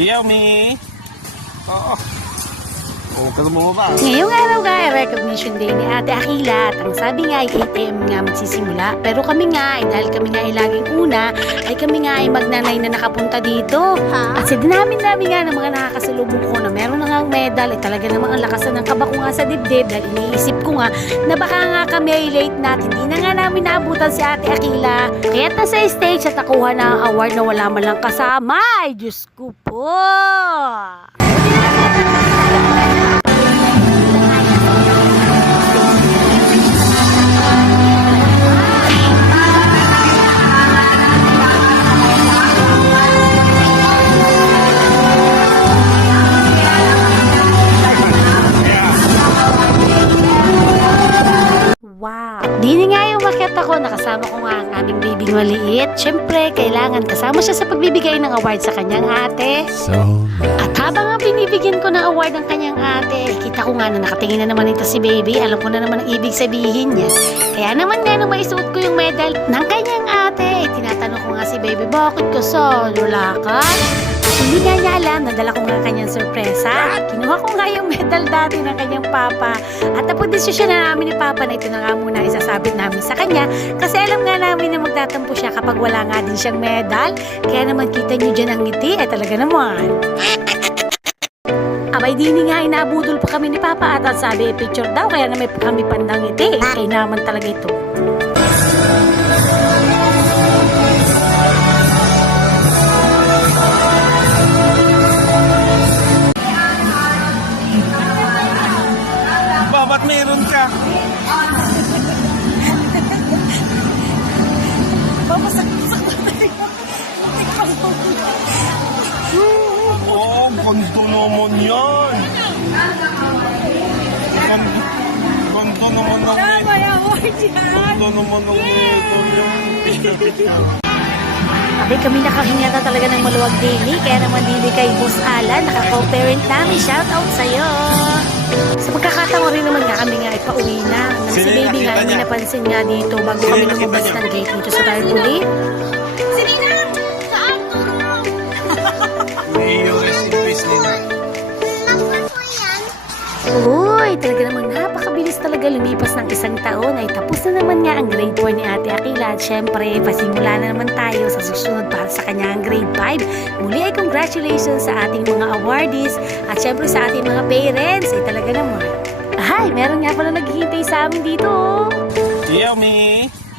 Xiaomi. Oo. Oo, ka bumaba. Ngayong araw nga ay recognition day ni Ate Akila at ang sabi nga ay 8 AM nga magsisimula. Pero kami nga, dahil kami nga ay laging una, ay kami nga ay magnanay na nakapunta dito. At sa dinamin-dami nga ng mga nakakasalubong ko na meron na nga ang medal, ay talaga namang ang lakasan ng kaba ko nga sa dibdib dahil iniisip ko nga na baka nga kami ay late na at hindi na nga namin naabutan si Ate Akila. Kaya't nasa stage at nakuha na ang award na wala man lang kasama. Ay, Diyos ko po! Wow! Dini nga yung umakyat ako, nakasama ko nga ang aming bibing maliit. Siyempre, kailangan kasama siya sa pagbibigay ng award sa kanyang ate. At habang nga binibigyan ko ng award ng kanyang ate, kita ko nga na nakatingin na naman ito si baby. Alam ko na naman ang ibig sabihin niya. Kaya naman nga nung maisuot ko yung medal ng kanyang ate, tinatanong ko nga si baby, bakit ka sad? Wala ka? Hindi nga niya alam, nadala ko nga kanyang sorpresa. Kinuha ko nga yung medal dati ng kanyang papa. At napag-desisyon na namin ni papa na ito na nga muna isasabit namin sa kanya. Kasi alam nga namin na magtatampo siya kapag wala nga din siyang medal. Kaya naman kita nyo dyan ang ngiti, talaga naman. Abay dini nga inabudol pa kami ni papa at sabi picture daw kaya na may kami pandang ngiti. Kaya naman talaga ito. Ba't meron ka? Oo, ganito naman yan. Ganito naman ang Ganito naman ang Abay kami nakahinga na talaga ng maluwag dini. Kaya naman dini kay Boss Alan, naka-co-parent namin. Shout out sa'yo! Sa pagkakataon rin naman nga kami nga ay pauwi na. Nang si baby nga ay may napansin nga dito bago kami lumabas ng gate dito sa Tarpuli. Serena! Saan? Tulong! rest in peace, Lina. Uy, talaga namang napakabilis talaga lumipas ng isang taon ay tapos na naman nga ang grade 4 ni Ate Akila at syempre pasimula na naman tayo sa susunod para sa kanyang grade 5. Muli ay congratulations sa ating mga awardees at syempre sa ating mga parents ay talaga naman. Ay, meron nga pala naghihintay sa amin dito. Xiaomi.